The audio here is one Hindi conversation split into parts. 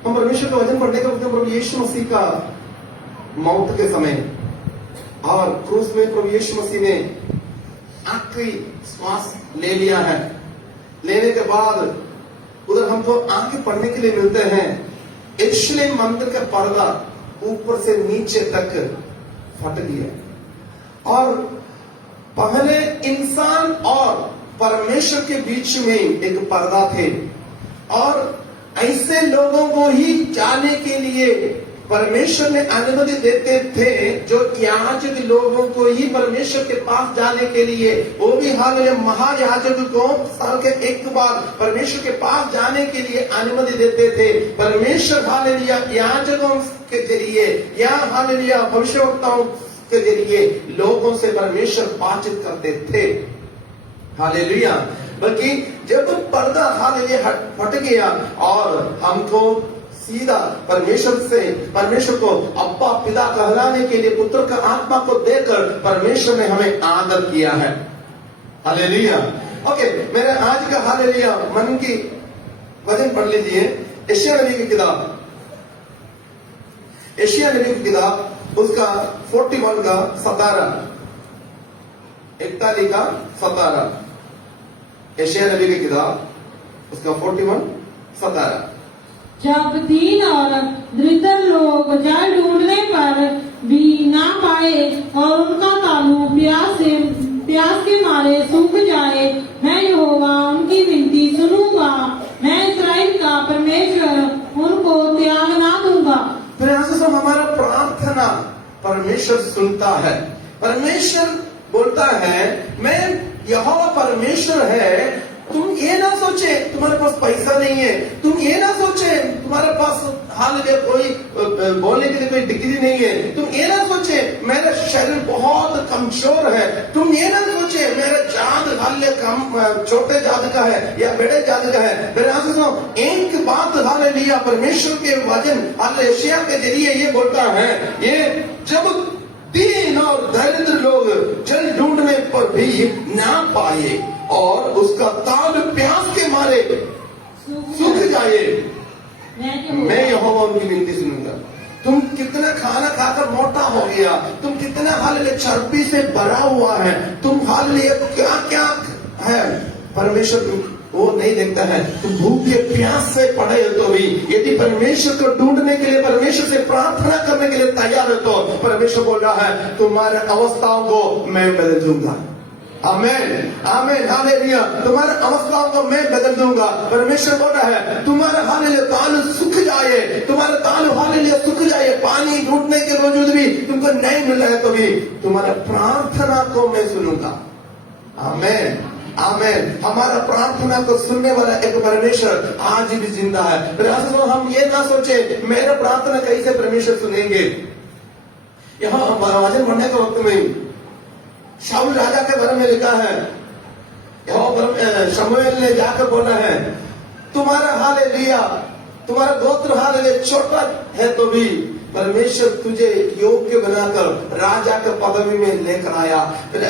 हम परमेश्वर का वचन पढ़ने के वक्त प्रभु यीशु मसीह का मौत के समय और क्रूस में प्रभु यीशु मसीह ने आखिरी श्वास ले लिया है। लेने के बाद उधर हमको आगे पढ़ने के लिए मिलते हैं, यरूशलेम मंदिर का पर्दा ऊपर से नीचे तक फट गया और पहले इंसान और परमेश्वर के बीच में एक पर्दा थे और ऐसे लोगों को ही जाने के लिए परमेश्वर ने अनुमति देते थे, जो याजक लोगों को ही परमेश्वर के पास जाने के लिए, वो भी हालेलुया महायाजक को साल के एक बार परमेश्वर के पास जाने के लिए अनुमति देते थे। परमेश्वर हालेलुया याजकों के जरिए या हालेलुया भविष्यवक्ताओं के जरिए लोगों से परमेश्वर बातचीत करते थे। हालेलुया। बल्कि जब पर्दा हालेलुया फट गया और हमको सीधा परमेश्वर को अब्बा पिता कहलाने के लिए पुत्र का आत्मा को देकर परमेश्वर ने हमें आदर किया है। हालेलुया। ओके, मेरे आज का हालेलुया मन की वचन पढ़ लीजिए। यशायाह नबी की किताब, यशायाह नबी की किताब उसका 41 का 17, 41 का 17, यशायाह नबी की किताब उसका 41, 17। जब दीन और दरिद्र लोग जल ढूंढने पर भी ना पाए और उनका तालू प्यास के मारे सूख जाए, मैं यहोवा उनकी विनती सुनूंगा, मैं इस्राएल का परमेश्वर उनको त्याग ना दूंगा। फिर हमारा प्रार्थना परमेश्वर सुनता है। परमेश्वर बोलता है मैं यहोवा परमेश्वर है। तुम ये ना सोचे तुम्हारे पास पैसा नहीं है, तुम ये ना सोचे तुम्हारे पास हालेलुया कोई बोलने के लिए कोई डिग्री नहीं है, तुम ये ना सोचे मेरा शरीर बहुत कमजोर है, तुम ये ना सोचे मेरा जात हालेलुया कम छोटे जात का है या बड़े जात का है। मेरे यहाँ से सुनो, एक बात हालेलुया परमेश्वर के वचन हालेलुया यशायाह के जरिए ये बोलता है, ये जब दीन और दरिद्र लोग जल ढूंढने पर भी ना पाए और उसका ताल प्यास के मारे सूख जाए, मैं यहोवा उनकी विनती सुनूंगा। तुम कितना खाना खाकर मोटा हो गया, तुम कितना हालेलुया चर्बी से भरा हुआ है, तुम हालेलुया क्या क्या है, परमेश्वर वो नहीं देखता है। तुम भूखे प्यास से पड़े हो तो भी यदि परमेश्वर को ढूंढने के लिए, परमेश्वर से प्रार्थना करने के लिए तैयार हो तो परमेश्वर बोल रहा है तुम्हारे अवस्थाओं को मैं बदल दूंगा। आमेन, आमेन, हालेलुया। तुम्हारे अवस्थाओं को मैं बदल दूंगा। परमेश्वर बोल रहा है तुम्हारा हालेलुया ताल सूख जाए, तुम्हारा ताल हालेलुया सूख जाए, पानी ढूंढने के बावजूद भी तुमको नहीं मिल रहा है तो भी तुम्हारा प्रार्थना को मैं सुनूंगा। आमेन, आमेन। हमारा प्रार्थना को सुनने वाला एक परमेश्वर आज भी जिंदा है। हम ये ना सोचे मेरा प्रार्थना कैसे परमेश्वर सुनेंगे। यहाँ वचन पढ़ने के वक्त में शाऊल राजा के बारे में लिखा है, शमूएल ने जाकर बोला है तुम्हारा हालेलुया, तुम्हारा गोत्र हालेलुया छोटा है तो भी परमेश्वर तुझे योग्य बनाकर राजा के पदवी में लेकर आया। फिर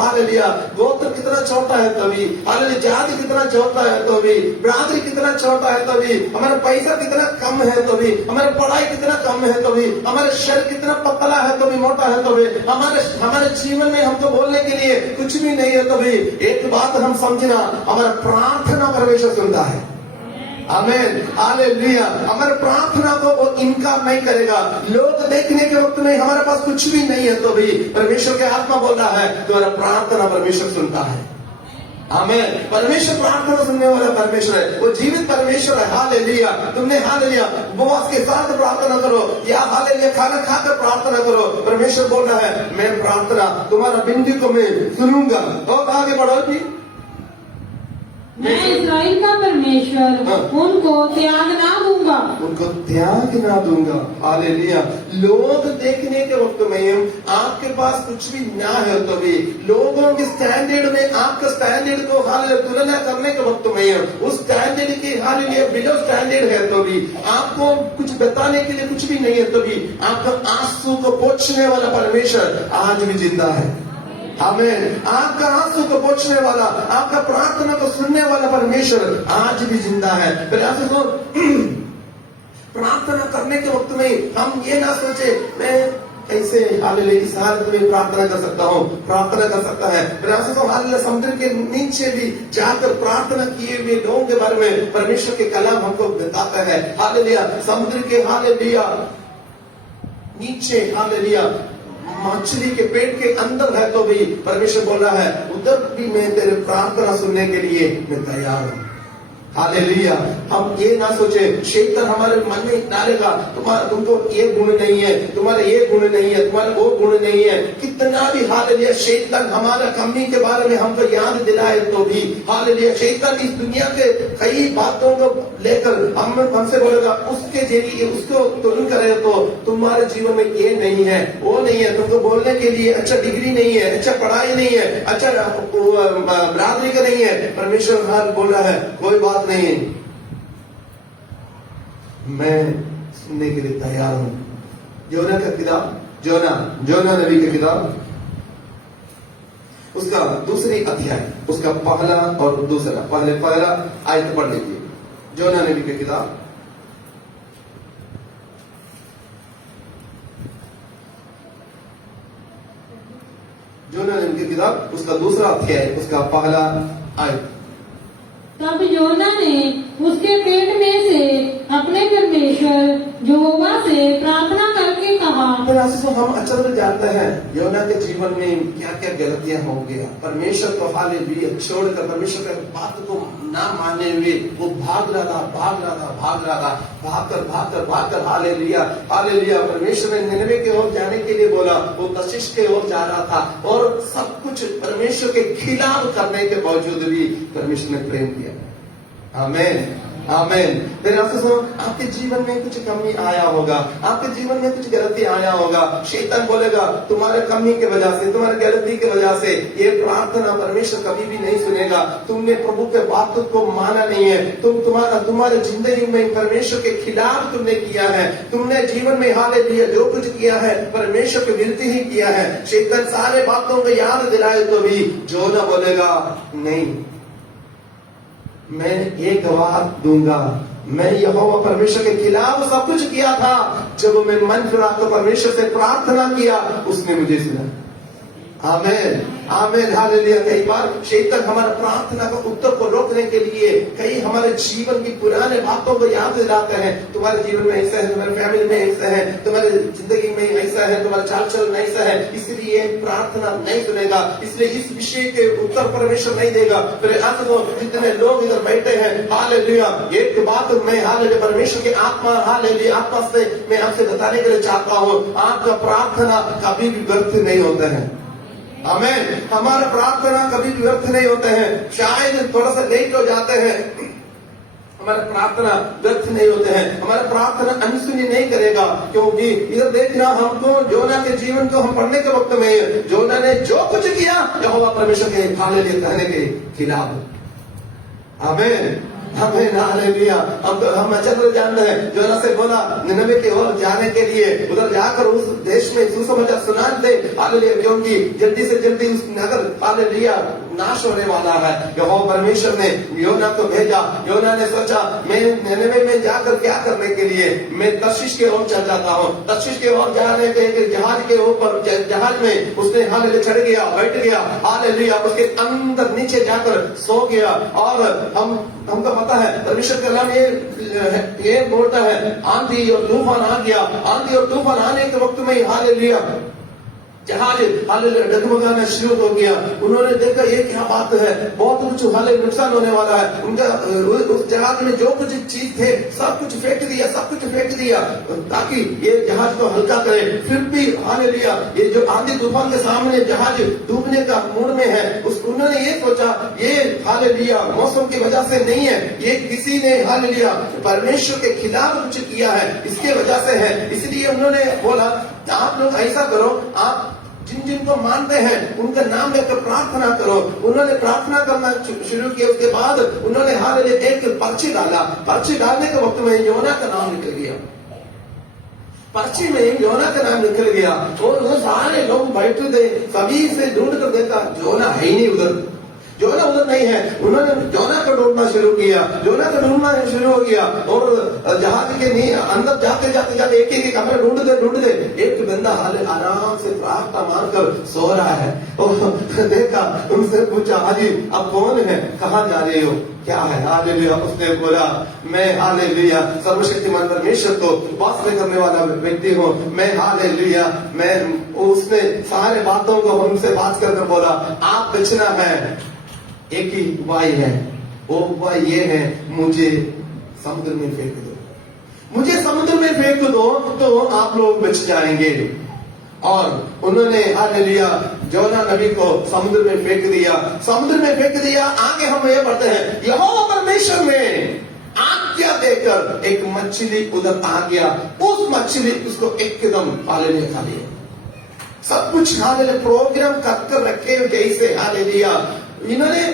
हालेलुया गोत्र कितना छोटा है तो भी, हालेलुया जाति कितना छोटा है तो भी, बरादरी कितना छोटा है तो भी, हमारा पैसा कितना कम है तो भी, हमारी पढ़ाई कितना कम है तो भी, हमारे शरीर कितना पतला है तो भी, मोटा है तो भी, हमारे जीवन में हमको बोलने के लिए कुछ भी नहीं है तो भी, एक बात हम समझना, हमारा प्रार्थना परमेश्वर सुनता है। आमेन, हालेलुया। हमारे प्रार्थना को वो इनकार नहीं करेगा। लोग देखने के वक्त में हमारे पास कुछ भी नहीं है तो भी परमेश्वर के आत्मा बोल रहा है तुम्हारा प्रार्थना परमेश्वर सुनता है। आमेन। परमेश्वर प्रार्थना सुनने वाला परमेश्वर है, वो जीवित परमेश्वर है। हालेलुया। तुमने हालेलुया उपवास के साथ प्रार्थना करो या हालेलुया खाना खाकर प्रार्थना करो, परमेश्वर बोल रहा है मैं प्रार्थना तुम्हारा विनती को मैं सुनूंगा। तो आगे बढ़ो जी। मैं इस्राएल का परमेश्वर उनको त्याग ना दूंगा, उनको त्याग ना दूंगा। हालेलुया। लोग देखने के वक्त में आपके पास कुछ भी ना है तो भी, लोगों के स्टैंडर्ड में आपका स्टैंडर्ड को हालेलुया तुलना करने के वक्त में उस स्टैंडर्ड की हालेलुया बिलो स्टैंडर्ड है तो भी, आपको कुछ बताने के लिए कुछ भी नहीं है तो भी, आपका आंसू को पोंछने वाला परमेश्वर आज भी जिंदा है। आमेन। आपका आंसू को पोंछने वाला, आपका प्रार्थना को सुनने वाला परमेश्वर आज भी जिंदा है। प्रार्थना करने के वक्त में हम ये ना सोचे मैं कैसे हालेलुया इस हालत में प्रार्थना कर सकता हूँ, प्रार्थना कर सकता है। तो हालेलुया समुद्र के नीचे भी जाकर प्रार्थना किए हुए लोगों के बारे में परमेश्वर के कलाम हमको बताता है। हालेलुया समुद्र के हालेलुया नीचे हालेलुया मछली के पेट के अंदर है तो भी परमेश्वर बोल रहा है उधर भी मैं तेरे प्रार्थना सुनने के लिए मैं तैयार हूँ। हालेलुया हम ये ना सोचे शैतान हमारे मन में डालेगा तुमको ये गुण नहीं है, तुम्हारे ये गुण नहीं है, तुम्हारे वो गुण नहीं है। कितना भी हालेलुया शैतान हमारा कमी के बारे में हमको याद दिलाए तो भी हालेलुया शैतान इस दुनिया के कई बातों को लेकर हमसे बोलेगा उसके जरिए उसको तुम करे तो तुम्हारे जीवन में ये नहीं है, वो नहीं है, तुमको बोलने के लिए अच्छा डिग्री नहीं है, अच्छा पढ़ाई नहीं है, अच्छा बरादरी का नहीं है। परमेश्वर हाल बोल रहा है कोई बात नहीं, मैं सुनने के लिए तैयार हूं। योना का किताब जोना नबी की किताब उसका दूसरी अध्याय उसका पहला और दूसरा पहला आयत पढ़ लीजिए। जोना नबी की किताब जोना नबी की किताब उसका दूसरा अध्याय उसका पहला आयत। तब योना ने उसके पेट में से अपने परमेश्वर यहोवा से प्रार्थना करके कहा। हम अच्छा तो जानते हैं योना के जीवन में क्या क्या गलतियां हो गया। परमेश्वर को हालेलुया छोड़कर परमेश्वर के बात को ना मानने हुए वो भाग रहा था भागकर हालेलुया परमेश्वर ने निनवे की ओर जाने के लिए बोला, वो तर्शीश की ओर जा रहा था और सब कुछ परमेश्वर के खिलाफ करने के बावजूद भी परमेश्वर ने प्रेम किया। आमीन आमीन। फिर आपके जीवन में कुछ कमी आया होगा, आपके जीवन में कुछ गलती आया होगा। शैतान बोलेगा तुम्हारे कमी के वजह से, तुम्हारे गलती के वजह से ये प्रार्थना परमेश्वर कभी भी नहीं सुनेगा। तुमने प्रभु के बात को माना नहीं है, तुम्हारे जिंदगी में परमेश्वर के खिलाफ तुमने किया है, तुमने जीवन में हालेलुया जो कुछ किया है परमेश्वर के विरुद्ध ही किया है। शैतान सारे बातों को याद दिलाए तो भी जोना बोलेगा नहीं, मैं ये गवाह दूंगा, मैं यहोवा परमेश्वर के खिलाफ सब कुछ किया था। जब मैं मन फिरा तो परमेश्वर से प्रार्थना किया, उसने मुझे सुना। आमीन आमीन हालेलुया। कई बार शैतान हमारे प्रार्थना का उत्तर को रोकने के लिए कई हमारे जीवन की पुराने बातों को याद दिलाते हैं। तुम्हारे जीवन में ऐसा है, तुम्हारे फैमिली में ऐसा है, तुम्हारे जिंदगी में ऐसा है, तुम्हारा चाल चलन ऐसा है, इसलिए प्रार्थना नहीं सुनेगा, इसलिए इस विषय के उत्तर परमेश्वर नहीं देगा। फिर आज तो जितने लोग इधर बैठे हैं हालेलुया एक बात मैं हालेलुया परमेश्वर की आत्मा हालेलुया आत्मा से मैं आपसे बताने के लिए चाहता हूँ, आपका प्रार्थना कभी भी व्यर्थ नहीं होता है। आमीन। हमारा प्रार्थना कभी भी व्यर्थ नहीं होते हैं। शायद थोड़ा सा लेट हो जाते हैं, हमारा प्रार्थना व्यर्थ नहीं होते हैं, हमारा प्रार्थना अनसुनी नहीं करेगा। क्योंकि इधर देखना हमको जोना के जीवन को हम पढ़ने के वक्त में जोना ने जो कुछ किया यहोवा परमेश्वर के हालेलुया कहने के खिलाफ। आमीन हमें हालेलुया। हम अच्छा तो जानते हैं जोना से बोला निनवे की ओर जाने के लिए, उधर जाकर उस देश में सुसमाचार सुना दे हालेलुया, क्योंकि जल्दी से जल्दी उस नगर हालेलुया नाश होने वाला है। यहोवा परमेश्वर ने योना को भेजा। योना ने सोचा मैं निनवे में जाकर क्या करने के लिए, मैं तर्शीश के ओर चल जाता हूँ। तर्शीश के ओर जाने के जहाज के ऊपर जहाज में उसने हालेलुया चढ़ गया, बैठ गया हालेलुया, उसके अंदर नीचे जाकर सो गया। और हमको पता है परमेश्वर का नाम ये बोलता है आंधी और तूफान आ गया। आंधी और तूफान आने के वक्त में हालेलुया जहाज हालेलुया डगमगाना शुरू हो गया। उन्होंने देखा ये क्या बात है, बहुत कुछ हालेलुया नुकसान होने वाला है। उनका उस जहाज में जो कुछ चीज थे सब कुछ फेंक दिया ताकि ये जहाज को हल्का करे। फिर भी हालेलुया ये जो आंधी तूफान के सामने जहाज डूबने का मूड में है, उन्होंने ये सोचा ये हालेलुया मौसम की वजह से नहीं है, ये किसी ने हालेलुया परमेश्वर के खिलाफ कुछ किया है, इसके वजह से है। इसलिए उन्होंने बोला आप लोग ऐसा करो, आप जिन को मानते हैं उनका नाम लेकर प्रार्थना करो। उन्होंने प्रार्थना करना शुरू किया। उसके बाद उन्होंने हालेलुया एक पर्ची डाला। पर्ची डालने के वक्त में योना का नाम निकल गया। पर्ची में योना का नाम निकल गया और वो सारे लोग बैठे थे, सभी से ढूंढ कर देखा योना है ही नहीं उधर। जोना उधर नहीं है, उन्होंने जोना को ढूंढना शुरू किया, जोना को ढूंढना शुरू हो गया और जहाज के नहीं अंदर जाते जाते जाते एक एक कमरे ढूंढते एक बंदा हाल आराम से प्रार्थना मारकर सो रहा है। और देखा, उनसे पूछा, हाजी अब कौन है, कहाँ जा रहे हो, क्या है? हालेलुया। उसने बोला, मैं हालेलुया सर्वशक्तिमान परमेश्वर को वास्ते करने वाला व्यक्ति हूँ, मैं हालेलुया मैं। उसने सारे बातों को हमसे बात कर बोला, आप बचना है, एक ही उपाय है, वो उपाय ये है, मुझे समुद्र में फेंक दो, मुझे समुद्र में फेंक दो तो आप लोग बच जाएंगे। और उन्होंने हालेलुया जोना नबी को समुद्र में फेंक दिया, समुद्र में फेंक दिया। आगे हम ये पढ़ते हैं, यहोवा परमेश्वर ने आज्ञा देकर एक मछली उधर आ गया, उस मछली उसको एकदम हालेलुया खा लिया। सब कुछ हालेलुया प्रोग्राम कर रखे जैसे हालेलुया इन्होंने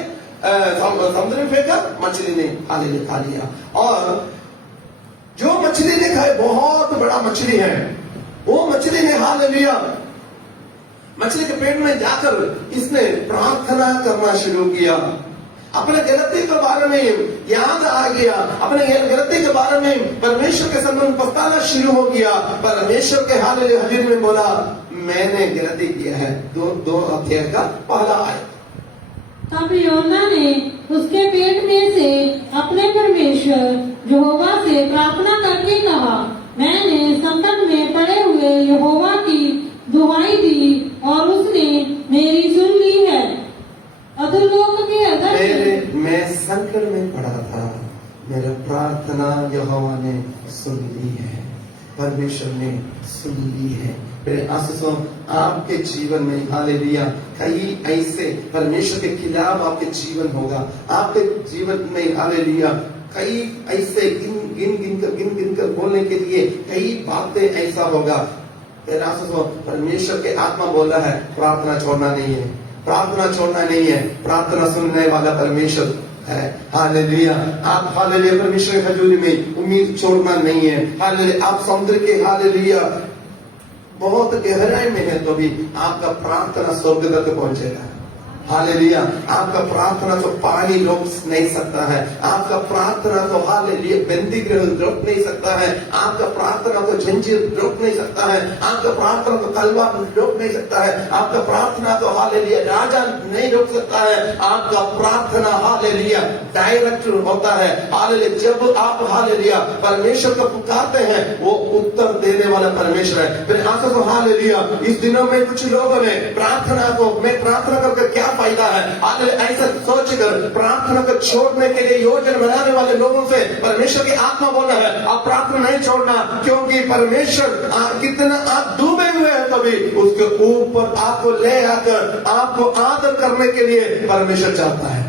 समुद्र में फेंका, मछली ने हालेलुया खा लिया। और जो मछली ने खाए बहुत बड़ा मछली है, वो मछली ने हालेलुया मछली के पेट में जाकर इसने प्रार्थना करना शुरू किया, अपने गलती के बारे में याद आ गया, अपने गलती के बारे में परमेश्वर के सामने पछताना शुरू हो गया। परमेश्वर के हालेलुया हजूर में बोला, मैंने गलती किया है। दो अध्याय का पहला आयत। तब योना ने उसके पेट में से अपने परमेश्वर यहोवा से प्रार्थना करके कहा, मैंने संकट में पड़े हुए यहोवा की दुहाई दी और उसने मेरी सुन ली है। अधोलोक के अधर मैं संकट में पड़ा था, मेरा प्रार्थना यहोवा ने सुन ली है, परमेश्वर ने सुन ली है। मेरे आशीषों, आपके जीवन में हालेलुया कई ऐसे परमेश्वर के खिलाफ आपके जीवन होगा, आपके जीवन में हालेलुया कई ऐसे गिन कर बोलने के लिए कई बातें ऐसा होगा। मेरे आशीषों, परमेश्वर के आत्मा बोल रहा है, प्रार्थना छोड़ना नहीं है, प्रार्थना छोड़ना नहीं है, प्रार्थना सुनने वाला परमेश्वर है। हालेलुया। आप हालेलुया परमेश्वर की हजूरी में उम्मीद छोड़ना नहीं है। हालेलुया आप समुद्र के हालेलुया बहुत गहराई में है तो भी आपका प्रार्थना स्वर्ग तक पहुंचेगा। हालेलुया आपका प्रार्थना तो पानी रोक नहीं सकता है, आपका प्रार्थना तो हालेलुया बंदी रोक नहीं सकता है, आपका प्रार्थना तो जंजीर रोक नहीं सकता है, आपका प्रार्थना तो तलवार रोक नहीं सकता है, आपका प्रार्थना तो हालेलुया राजा नहीं रोक सकता है। आपका प्रार्थना हालेलुया डायरेक्ट होता है। हालेलुया जब आप हालेलुया परमेश्वर को पुकारते हैं, वो उत्तर देने वाला परमेश्वर है। फिर आशा तो हालेलुया इस दिनों में कुछ लोगों ने प्रार्थना को, मैं प्रार्थना करके क्या फायदा है, ऐसा सोचकर प्रार्थना को छोड़ने के लिए योजना बनाने वाले लोगों से परमेश्वर की आत्मा बोल रहा है, आप प्रार्थना नहीं छोड़ना, क्योंकि परमेश्वर कितना आप डूबे हुए हैं तभी उसके ऊपर आपको ले आकर आपको आदर करने के लिए परमेश्वर चाहता है।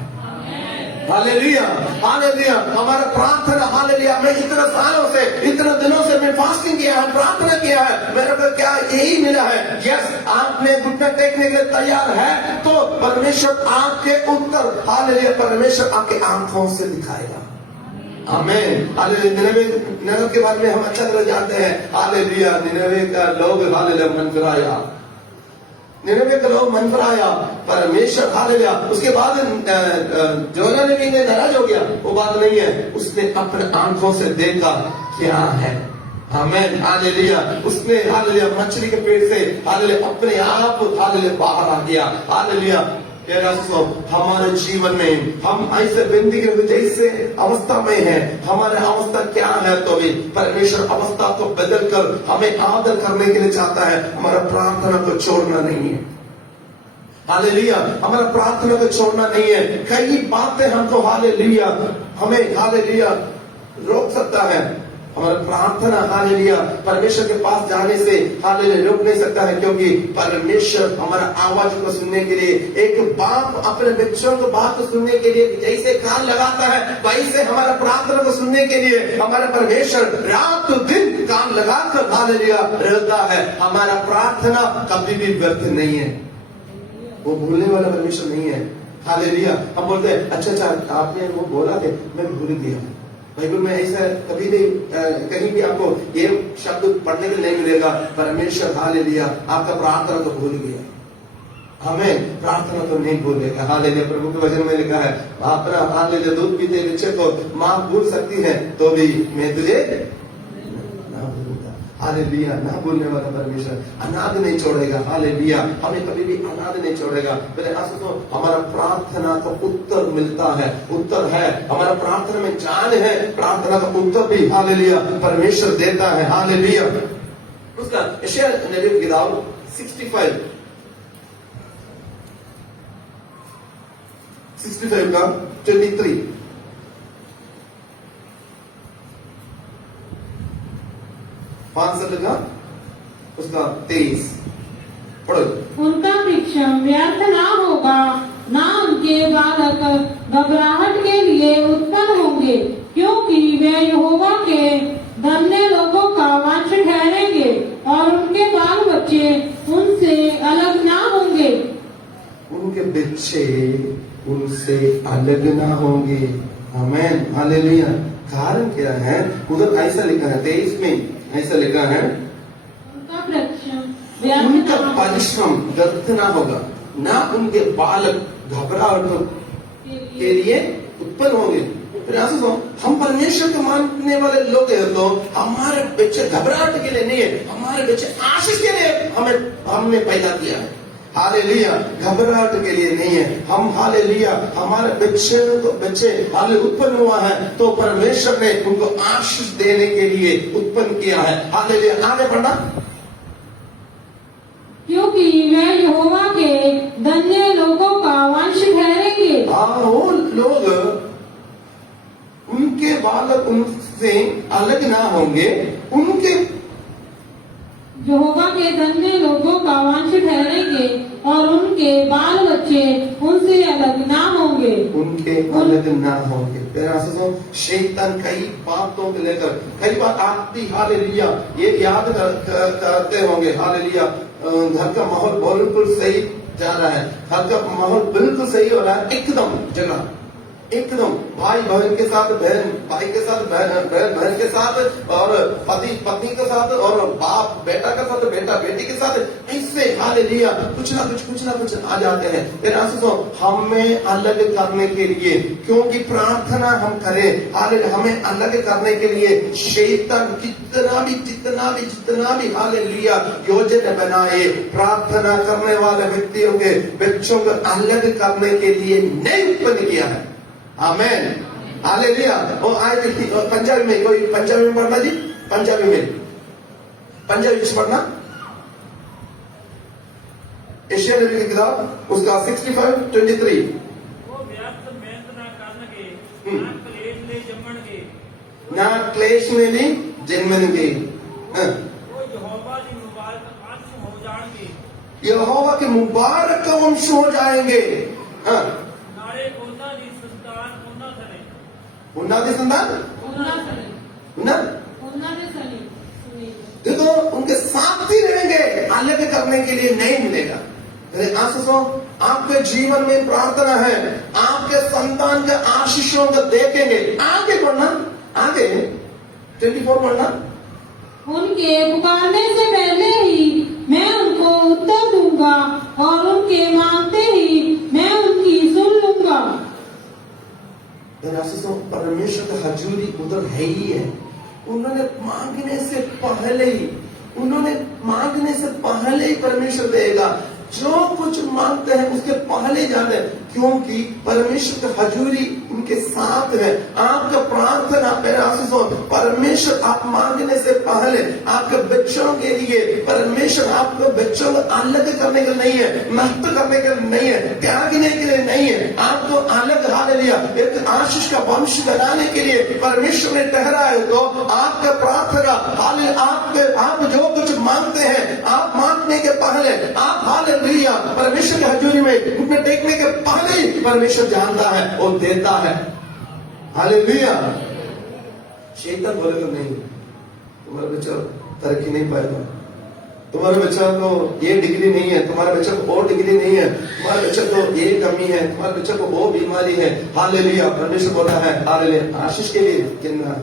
हालेलुया हालेलुया हमारा प्रार्थना हालेलुया। मैं इतने सालों से इतने दिनों से मैं फास्टिंग किया है, प्रार्थना किया है, मेरे को क्या यही मिला है? यस, आपने घुटना टेकने के लिए तैयार है तो परमेश्वर आपके उत्तर हालेलुया परमेश्वर आपके आंखों से दिखाएगा। आमीन। हालेलुया। निनवे के बारे में हम अच्छा तरह जानते हैं। हालेलुया निनवे का लोग हालेलुया मन फिराया, निनवे का लोग मन फिराया परमेश्वर हालेलुया। उसके बाद जोना ने भी नाराज हो गया, वो बात नहीं है, उसने अपने आंखों से देखा क्या है। आमीन हालेलुया। उसने हालेलुया मछली के पेट से हालेलुया अपने आप हालेलुया बाहर आ गया। हालेलुया। हमारे जीवन में हम ऐसे बंदी के जैसे अवस्था में है, हमारे अवस्था क्या है तो भी परमेश्वर अवस्था को बदल कर हमें आदर करने के लिए चाहता है। हमारा प्रार्थना को छोड़ना नहीं है। हालेलुया हमारा प्रार्थना को छोड़ना नहीं है। कई बातें हमको हालेलुया हमें हालेलुया रोक सकता है। हमारा प्रार्थना हालेलुया परमेश्वर के पास जाने से हालेलुया रोक नहीं सकता है, क्योंकि परमेश्वर हमारा आवाज को सुनने के लिए, एक बाप अपने बच्चों को बात को सुनने के लिए जैसे कान लगाता है, वैसे हमारा प्रार्थना को सुनने के लिए हमारा परमेश्वर रात दिन कान लगाकर हालेलुया रहता है। हमारा प्रार्थना कभी भी व्यर्थ नहीं है, वो भूलने वाला परमेश्वर नहीं है। हालेलुया हम बोलते हैं अच्छा आपने वो बोला थे मैं भूल गया। बाइबल में ऐसा कभी नहीं कहीं भी आपको ये शब्द पढ़ने को नहीं मिलेगा परमेश्वर हालेलुया आपका प्रार्थना को भूल गया। हमें प्रार्थना तो नहीं भूलेगा। हालेलुया। प्रभु के वचन में लिखा है अपना हालेलुया दूध पीते बच्चे को माँ भूल सकती है तो भी मैं तुझे ना भूलूंगा। हालेलुया। ना भूलने वाला परमेश्वर अनाथ नहीं छोड़ेगा। हालेलुया। हमें कभी भी अनाथ नहीं छोड़ेगा। मेरे आंसू तो हमारा प्रार्थना का उत्तर मिलता है, उत्तर है हमारा प्रार्थना में जान है, प्रार्थना का उत्तर भी हालेलुया परमेश्वर देता है। हालेलुया। उसका यशायाह नबी की किताब 65 का 23 5 का उसका 23 पढ़ो। उनका भिक्षम व्यर्थ ना होगा, ना उनके बालक घबराहट के लिए उत्पन्न होंगे, क्योंकि वे यहोवा के धन्य लोगों का वंश ठहरेंगे और उनके बाल बच्चे उनसे अलग ना होंगे। उनके बच्चे उनसे अलग ना होंगे। आमेन। हालेलुया। कारण क्या है? उधर ऐसा लिखा है 23 में ऐसा लिखा है उनका परिश्रम व्यर्थ उनका ना होगा परिश्रम व्यर्थ ना होगा, ना उनके बालक घबराहट के लिए उत्पन्न होंगे। हम परमेश्वर को मानने वाले लोग हैं तो हमारे बच्चे घबराहट के लिए नहीं है, हमारे बच्चे आशीष के लिए हमने पैदा किया है। हालेलुया। घबराहट के लिए नहीं है हम। हालेलुया। हमारे बच्चे हाले उत्पन्न हुआ है तो परमेश्वर ने उनको आशीष देने के लिए उत्पन्न किया है। हालेलुया। आगे बढ़ना। क्योंकि वे यहोवा के धन्य लोगों का वंश ठहरेंगे। वो लोग उनके बालक उनसे अलग ना होंगे, उनके यहोवा के धन्य लोगों का वंश ठहरेंगे और उनके बाल बच्चे उनसे अलग ना होंगे। उनके अलग ना होंगे। शैतान कई बातों को लेकर कई बार आप भी हालेलुया ये याद करते होंगे। हालेलुया। घर का माहौल बिल्कुल सही जा रहा है, घर का माहौल बिल्कुल सही हो रहा है, एकदम जगह एकदम भाई बहन के साथ, बहन भाई के साथ, बहन के साथ, और पति पत्नी के साथ, और बाप बेटा के साथ, बेटा बेटी के साथ, ऐसे हालेलुया कुछ ना कुछ आ जाते हैं। फिर आंसू हमें अलग करने के लिए, क्योंकि प्रार्थना हम करें हालेलुया, हमें अलग करने के लिए शैतान जितना भी हालेलुया योजना बनाए प्रार्थना करने वाले व्यक्तियों के बच्चों को अलग करने के लिए नहीं उत्पन्न किया है। आमेन। हालेलुया। और आज पंजाबी में कोई पंजाबी में पढ़ना जी, पंजाबी में पढ़ना यशायाह नबी की किताब उसका 65:23। वो व्यर्थ मेहनत ना करनगे, ना क्लेश ले जम्मणगे, ना क्लेश में भी जन्मनगे। वो यहोवा दी मुबारक वंश हो जाएंगे, यहोवा के मुबारक वंश हो जाएंगे। नारे ओना दी संतान ओना थने, उन्ना दी संतान देखो उनके साथ ही रहेंगे, अलग करने के लिए नहीं मिलेगा। आशीषों आपके जीवन में प्रार्थना है, आपके संतान के आशीषों को देखेंगे। आगे बढ़ना, आगे 24 बढ़ना। उनके पुकारने से पहले ही मैं उनको उत्तर दूंगा और उनके मांगते ही मैं उनकी सुन लूंगा। परमेश्वर का हजूरी उधर है ही है। उन्होंने मांगने से पहले ही परमेश्वर देगा। जो कुछ मांगते हैं उसके पहले जाने, क्योंकि परमेश्वर का हजूरी उनके साथ है। आपका प्रार्थना परमेश्वर आप मांगने से पहले आपके बच्चों के लिए परमेश्वर आपके बच्चों को अलग करने के लिए नहीं है, नष्ट करने के लिए नहीं है, त्यागने के लिए नहीं है, आपको अलग हालेलुया एक आशीष का वंश बनाने के लिए परमेश्वर ने ठहरा है। तो आपका प्रार्थना आप जो कुछ मांगते हैं, आप मांगने के पहले आप हालेलुया परमेश्वर की हजूरी में घुटने टेकने के पहले ही परमेश्वर जानता है और देता है। हालेलुया। शैतान बोलेगा नहीं, तुम्हारा बच्चा तरक्की नहीं पाएगा, तुम्हारे बच्चा को ये डिग्री नहीं है, तुम्हारे बच्चा को वो डिग्री नहीं है, तुम्हारे बच्चा को ये कमी है, तुम्हारे बच्चा को वो बीमारी है। हालेलुया। परमेश्वर बोला है हालेलुया आशीष के लिए गिनना।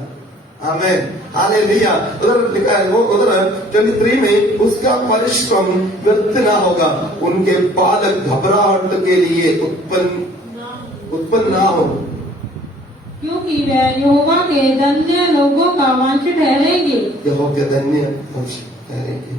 आमीन। हालेलुया। उधर लिखा है, वो उधर 23 में उसका परिश्रम व्यर्थ ना होगा, उनके बालक घबराहट के लिए उत्पन्न ना हो, क्योंकि वह यहोवा के धन्य लोगों का वंश ठहरेंगे। यहोवा के धन्य वंश ठहरेंगे।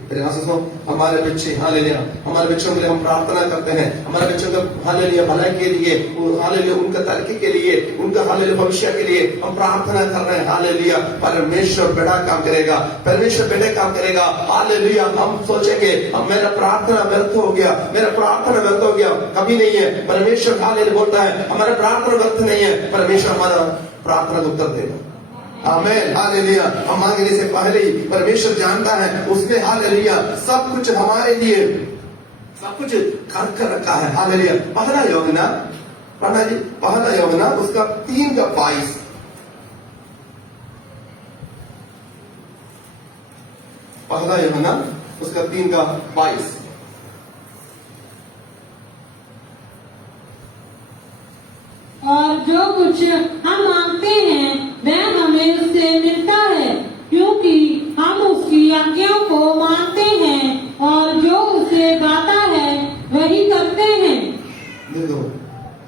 हमारे बच्चे हालेलुया, हमारे बच्चों के लिए हम प्रार्थना करते हैं, हमारे बच्चों का हालेलुया भलाई के लिए, हालेलुया उनका तरक्की के लिए, उनका हालेलुया भविष्य के लिए हम प्रार्थना कर रहे हैं। हालेलुया परमेश्वर बड़ा काम करेगा, परमेश्वर बड़े काम करेगा। हालेलुया हम सोचेंगे अब मेरा प्रार्थना व्यर्थ हो गया, मेरा प्रार्थना व्यर्थ हो गया, कभी नहीं है। परमेश्वर हालेलुया बोलता है हमारा प्रार्थना व्यर्थ नहीं है, परमेश्वर हमारा प्रार्थना का उत्तर देगा। Amen hallelujah. हम मांगने से पहले ही परमेश्वर जानता है, उसने हालेलुया सब कुछ हमारे लिए सब कुछ कर रखा है। हालेलुया। पहला यूहन्ना, पढ़ना जी, पहला यूहन्ना उसका 3:22। पहला यूहन्ना उसका 3:22। और जो कुछ हम मांगते हैं वह हमें उससे मिलता है, क्योंकि हम उसकी आज्ञाओं को मानते हैं और जो उसे गाता है वही करते हैं। देखो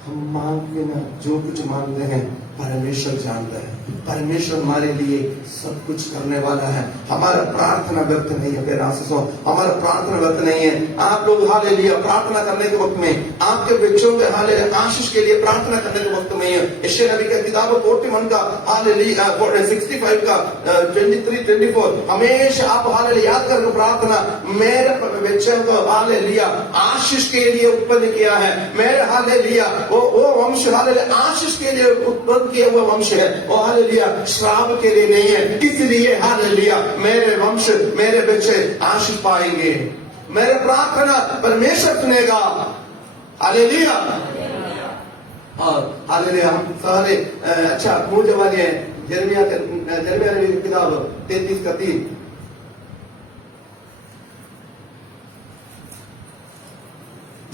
हम मांगते ना, जो कुछ मांगते हैं परमेश्वर जानता है, परमेश्वर हमारे लिए सब कुछ करने वाला है। हमारा प्रार्थना व्यर्थ नहीं है। फिर आशीषों, हमारा प्रार्थना व्यर्थ नहीं है। आप लोग हालेलुया प्रार्थना करने के वक्त में, आपके बच्चों के हालेलुया आशीष के लिए प्रार्थना करने के वक्त में है। यशायाह नबी का किताब 41 का हालेलुया 65 का 23-24 हमेशा आप हालेलुया याद करके प्रार्थना, मेरे बच्चों को हालेलुया आशीष के लिए उत्पन्न किया है। मेरे हालेलुया वो वंश हालेलुया आशीष के लिए उत्पन्न किया हुआ वंश है, वो हालेलुया श्राप के लिए नहीं है। इसलिए हालेलुया मेरे वंश, मेरे बच्चे आशीष पाएंगे, मेरे प्रार्थना परमेश्वर सुनेगा। हालेलुया। और हालेलुया हम सारे अच्छा मूल वाले हैं। यिर्मयाह नबी की किताब 33:3।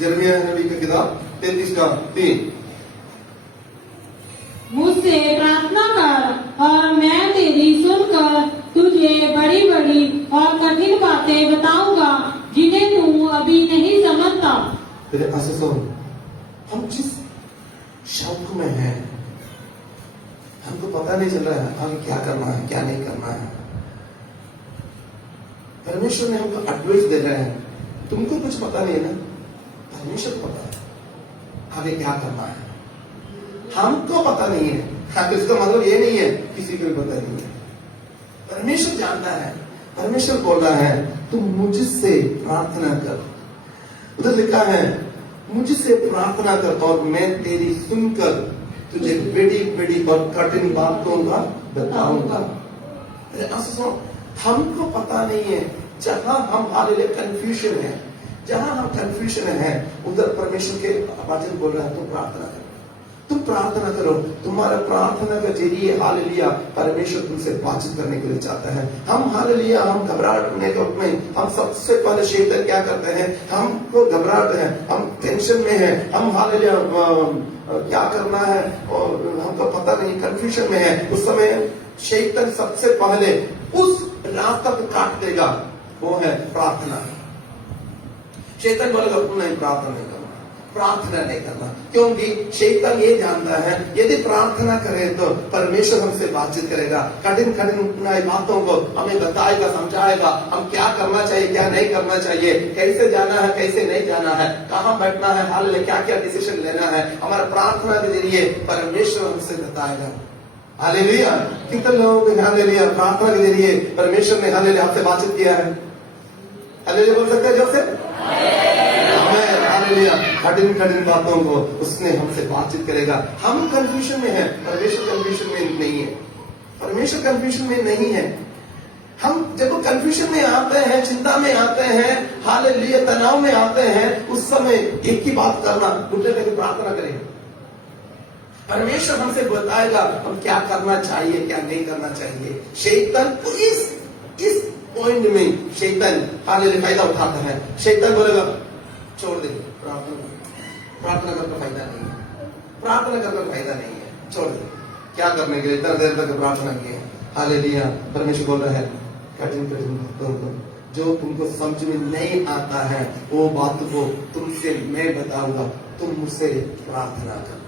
यिर्मयाह नबी की किताब 33:3। मुझसे प्रार्थना कर और मैं तेरी सुनकर तुझे बड़ी बड़ी और कठिन बातें बताऊंगा जिन्हें तू अभी नहीं समझता। तेरे आशीषों, हम जिस शौक में हैं हमको पता नहीं चल रहा है हमें क्या करना है क्या नहीं करना है। परमेश्वर ने हमको एडवाइस दे रहे हैं, तुमको कुछ पता नहीं है ना, परमेश्वर को पता है हमें क्या करना है। हमको पता नहीं है, हाँ, इसका मतलब ये नहीं है किसी को भी पता नहीं है, परमेश्वर जानता है। परमेश्वर बोल रहा है तुम मुझसे प्रार्थना कर। उधर लिखा है मुझसे प्रार्थना कर और मैं तेरी सुनकर तुझे बड़ी बड़ी और कठिन बातों का बताऊंगा। हमको पता नहीं है, जहां हम हालेलुया कंफ्यूजन है, जहां हम कंफ्यूजन है उधर परमेश्वर के वचन बोल रहा है तुम प्रार्थना करो, तुम प्रार्थना करो। तुम्हारा प्रार्थना के जरिए हालेलुया परमेश्वर तुमसे बातचीत करने के लिए चाहता है। हम हालेलुया हम घबराहट होने के वक्त में हम सबसे पहले शैतान क्या करते हैं, हमको घबराहट है, हम टेंशन में है, हम हालेलुया क्या करना है और हमको पता नहीं, कंफ्यूजन में है। उस समय शैतान सबसे पहले उस रास्ता को काट देगा, वो है प्रार्थना। शैतान बोलेगा नहीं प्रार्थना नहीं करना, प्रार्थना नहीं करना, क्योंकि शैतान ये जानता है यदि प्रार्थना करें तो परमेश्वर हमसे बातचीत करेगा, कठिन बातों को हमें बताएगा, समझाएगा, हम क्या करना चाहिए क्या नहीं करना चाहिए, कैसे जाना है कैसे नहीं जाना है, कहाँ बैठना है, हाल में क्या क्या डिसीजन लेना है। हमारा प्रार्थना के जरिए परमेश्वर हमसे बताएगा। हालेलुया। कितने लोग हालेलुया प्रार्थना के जरिए परमेश्वर ने हालेलुया आपसे बातचीत किया है। हालेलुया बोल सकते हैं जोर से, हालेलुया। कठिन कठिन बातों को उसने हमसे बातचीत करेगा। हम कंफ्यूजन में हैं, परमेश्वर कंफ्यूजन में नहीं है, परमेश्वर कंफ्यूजन में नहीं है। हम जब कंफ्यूजन में आते हैं, चिंता में आते हैं, हालेलुया तनाव में आते हैं, उस समय एक ही बात करना, घुटने टेक के प्रार्थना करें, परमेश्वर हमसे बताएगा हम क्या करना चाहिए क्या नहीं करना चाहिए। शैतान इस पॉइंट में शैतान हालेलुया फायदा उठाता है। शैतान बोलेगा छोड़ दे, प्रार्थना करना फायदा नहीं है, प्रार्थना करना फायदा नहीं है, छोड़ दे, क्या करने के लिए इतना देर तक प्रार्थना की है, हालेलुया। परमेश्वर बोल रहा है कठिन कठिन बातों को जो तुमको समझ में नहीं आता है वो बात को तुमसे मैं बताऊंगा, तुम मुझसे प्रार्थना करो।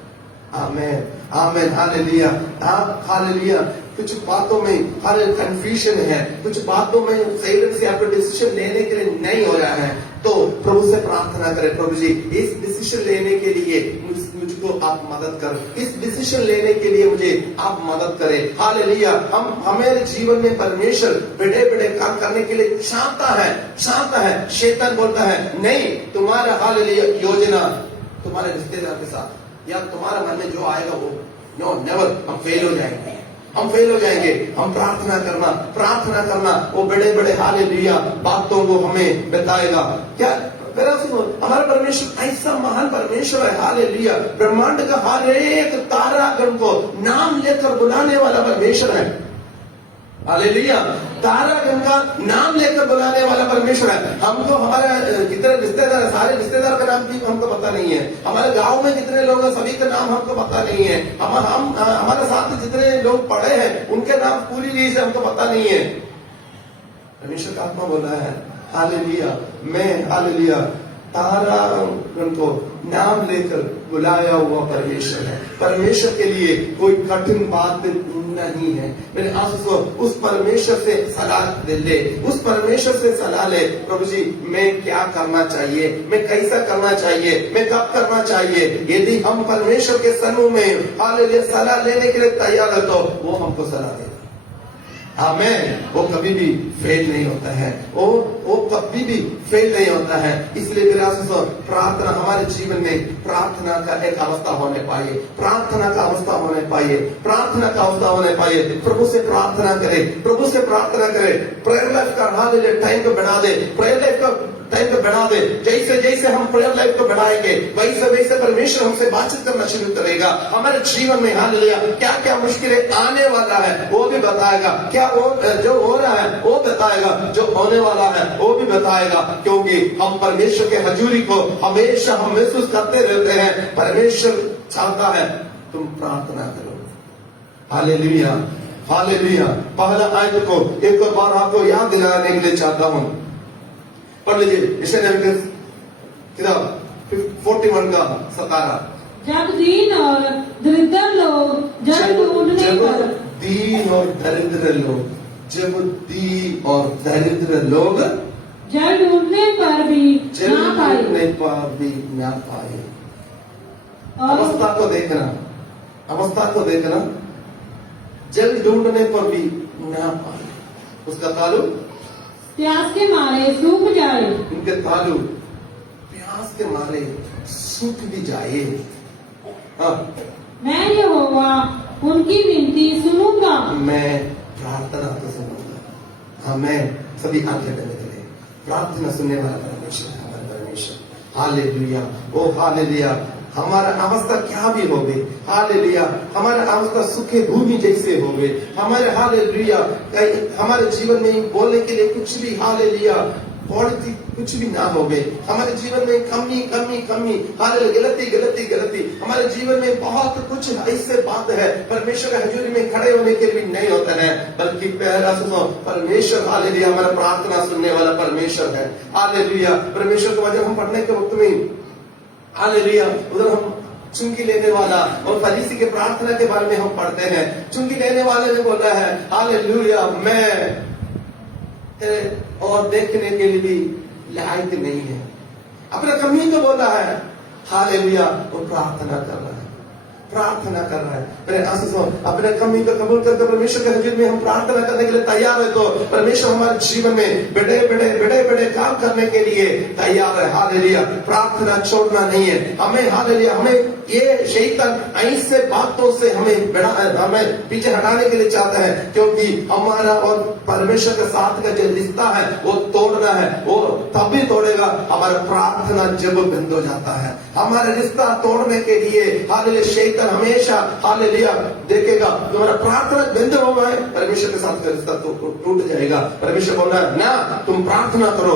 आमेन आमेन हालेलुया हालेलुया। कुछ बातों में हर कंफ्यूजन है, कुछ बातों में सही से आपको डिसीजन लेने के लिए नहीं हो रहा है, तो प्रभु से प्रार्थना करें, प्रभु जी इस डिसीजन लेने के लिए मुझको आप मदद करो, इस डिसीजन लेने के लिए मुझे आप मदद करें। हालेलुया। हम हमारे जीवन में परमेश्वर बड़े बड़े काम करने के लिए चाहता है। शैतान बोलता है नहीं, तुम्हारा हालेलुया योजना तुम्हारे रिश्तेदार के साथ या तुम्हारा मन में जो आएगा वो नो नेवर, हम फेल हो जाएंगे। हम प्रार्थना करना वो बड़े बड़े हालेलुया बातों को हमें बताएगा। क्या मेरा सुनो, हमारा परमेश्वर ऐसा महान परमेश्वर है, हालेलुया। ब्रह्मांड का हर एक तारागण को नाम लेकर बुलाने वाला परमेश्वर है, हालेलुया। तारागण का नाम लेकर बुलाने वाला परमेश्वर है। हमको हमारे कितने रिश्तेदार है, सारे रिश्तेदार का नाम भी हमको पता नहीं है। हमारे गांव में कितने लोग हैं, सभी का नाम हमको पता नहीं है। हम हमारे साथ जितने लोग पढ़े हैं उनके नाम पूरी रीति से हमको पता नहीं है। परमेश्वर का आत्मा बोला है हालेलुया, मैं हालेलुया तारागण को नाम लेकर बुलाया हुआ परमेश्वर है। परमेश्वर के लिए कोई कठिन बात नहीं है। मेरे आंसू उस परमेश्वर से सलाह ले, उस परमेश्वर से सलाह ले, प्रभु जी मैं क्या करना चाहिए, मैं कैसा करना चाहिए, मैं कब करना चाहिए। यदि हम परमेश्वर के समूह में हालेलुया सलाह लेने के लिए तैयार है तो वो हमको सलाह देगा। आमेन। वो कभी भी फेल नहीं होता है, वो कभी भी फेल नहीं होता है। इसलिए मेरा प्रार्थना हमारे जीवन में प्रार्थना का एक अवस्था होने पाए, प्रार्थना का अवस्था होने पाए। प्रभु से प्रार्थना करें, प्रेयर लाइफ का हालेलुया टाइम को बढ़ा दे, प्रेयर लाइफ का टाइम को बढ़ा दे। जैसे हम प्रेयर लाइफ को बढ़ाएंगे वैसे परमेश्वर हमसे बातचीत करना शुरू करेगा। हमारे जीवन में हालेलुया क्या क्या मुश्किलें आने वाला है वो भी बताएगा, क्या वो जो हो रहा है वो बताएगा, जो होने वाला है वो भी बताएगा। क्योंकि हम परमेश्वर के हजूरी को हमेशा हम महसूस करते रहते हैं। परमेश्वर चाहता है तुम प्रार्थना करो। Hallelujah hallelujah. पहला आयत को एक बार आपको याद दिलाने के लिए चाहता हूं, पढ़ लीजिए यशायाह नबी किताब 41 का 17। जब दीन और दरिद्र लोग जल ढूंढने पर दीन और दरिद्र लोग जल ढूंढने पर भी ना पाए। अवस्था को देखना, जल ढूंढने पर भी ना पाए। उसका ताल्लुक प्यास के मारे सूख जाए, उनके ताल्लुक प्यास के मारे सूख भी जाए। मैं यहोवा उनकी विनती सुनूंगा, मैं प्रार्थना को सुनूंगा। हमें सभी आंखें बंद करें। प्रार्थना सुनने वाला परमेश्वर है, हमारा परमेश्वर। हालेलुया ओ हालेलुया। हमारा अवस्था क्या भी हो गई, हालेलुया हमारा अवस्था सूखे भूमि जैसे हो गए, हमारे हालेलुया हमारे जीवन में बोलने के लिए कुछ भी हालेलुया कुछ भी ना हो गए। हमारे जीवन में कमी हालेलुया गलती हमारे जीवन में बहुत कुछ ऐसे बात है परमेश्वर के हजूरी में खड़े होने के लिए भी नहीं होता है। बल्कि पहला सुनो, परमेश्वर हालेलुया हमारा प्रार्थना सुनने वाला परमेश्वर है। हालेलुया परमेश्वर को जब हम पढ़ने के वक्त में हालेलुया उधर हम चुंगी लेने वाला और फरीसी के प्रार्थना के बारे में हम पढ़ते हैं। चुंगी लेने वाले ने बोला है हालेलुया मैं तेरे और देखने के लिए भी लायक नहीं है। अपने कमी को बोला है हालेलुया, वो प्रार्थना कर रहा है। मेरे आंसू अपने कमी को कबूल करके परमेश्वर के हजूर में हम प्रार्थना करने के लिए तैयार है तो परमेश्वर हमारे जीवन में बड़े काम करने के लिए तैयार है। हालेलुया प्रार्थना छोड़ना नहीं है हमें। हालेलुया हमें ये शैतान ऐसे बातों से हमें पीछे हटाने के लिए चाहता है, क्योंकि हमारा और परमेश्वर के साथ का जो रिश्ता है वो तोड़ना है। वो तभी तोड़ेगा हमारा प्रार्थना जब बंद हो जाता है। हमारा रिश्ता तोड़ने के लिए हालेलुया शैतान हमेशा हालेलुया देखेगा तुम्हारा प्रार्थना बंद हो गया, परमेश्वर के साथ का रिश्ता टूट जाएगा। परमेश्वर बोल रहा है ना, तुम प्रार्थना करो।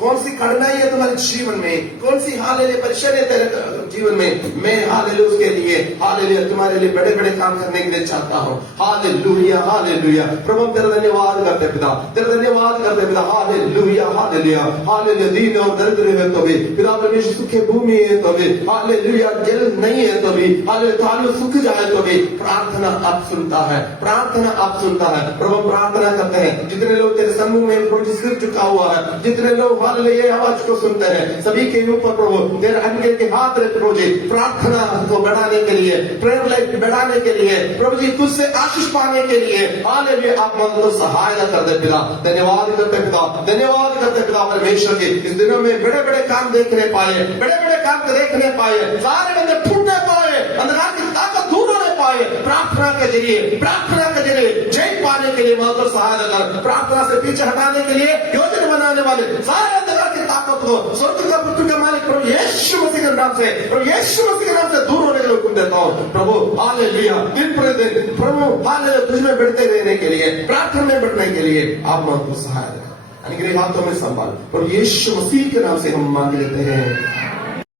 कौन सी कठिनाई है तुम्हारे जीवन में, कौन सी हालेलुया परेशानी है तेरे जीवन जीवन में मैं हालेलुया उसके लिए हालेलुया तुम्हारे लिए बड़े बड़े काम करने के लिए चाहता हूँ। Hallelujah hallelujah. प्रभु हम तेरा धन्यवाद करते पिता, तेरा धन्यवाद करते पिता। Hallelujah hallelujah hallelujah. दीन और दरिद्र है तो भी पिता परमेश्वर, सुखे भूमि है तो भी हालेलुया, जल नहीं है तो भी हालेलुया, तालु सूख जाए तो भी प्रार्थना आप सुनता है, प्रार्थना आप सुनता है। प्रभु प्रार्थना करते हैं जितने लोग तेरे समूह में प्रभु सिर झुका हुआ है, जितने लोग हालेलुया ये आवाज को सुनते हैं, सभी के ऊपर प्रभु तेरे अंगे के हाथ रख प्रभु जी, प्रार्थना को बढ़ाने के लिए, प्रेयर लाइफ बढ़ाने के लिए, प्रभु जी तुझसे आशीष पाने के लिए हालेलुया आप मन को सहायता कर दे पिता। धन्यवाद करते पिता, धन्यवाद करते पिता परमेश्वर जी। इस दिनों में बड़े बड़े काम देखने पाए, बड़े बड़े काम को देखने पाए, सारे बंदे फूटने पाए, अंधकार की ताकत दूर होने पाए, प्रार्थना के जरिए, प्रार्थना के जरिए जय पाने के लिए मन को सहायता कर। प्रार्थना से पीछे हटाने के लिए योजना बनाने वाले सारे अंधकार की ताकत को स्वर्ग का पुत्र का मालिक प्रभु यीशु मसीह के नाम से, प्रभु यीशु मसीह के नाम से दूर होने के लिए हुक्म देता हूँ। प्रभु हालेलुया, दिन प्रतिदिन प्रभु हालेलुया तुझ में बढ़ते रहने के लिए, प्रार्थना में बढ़ने के लिए आप मन को सहायता कर। अनुग्रह हाथों में संभाल, प्रभु यीशु मसीह के नाम से हम मांग लेते हैं।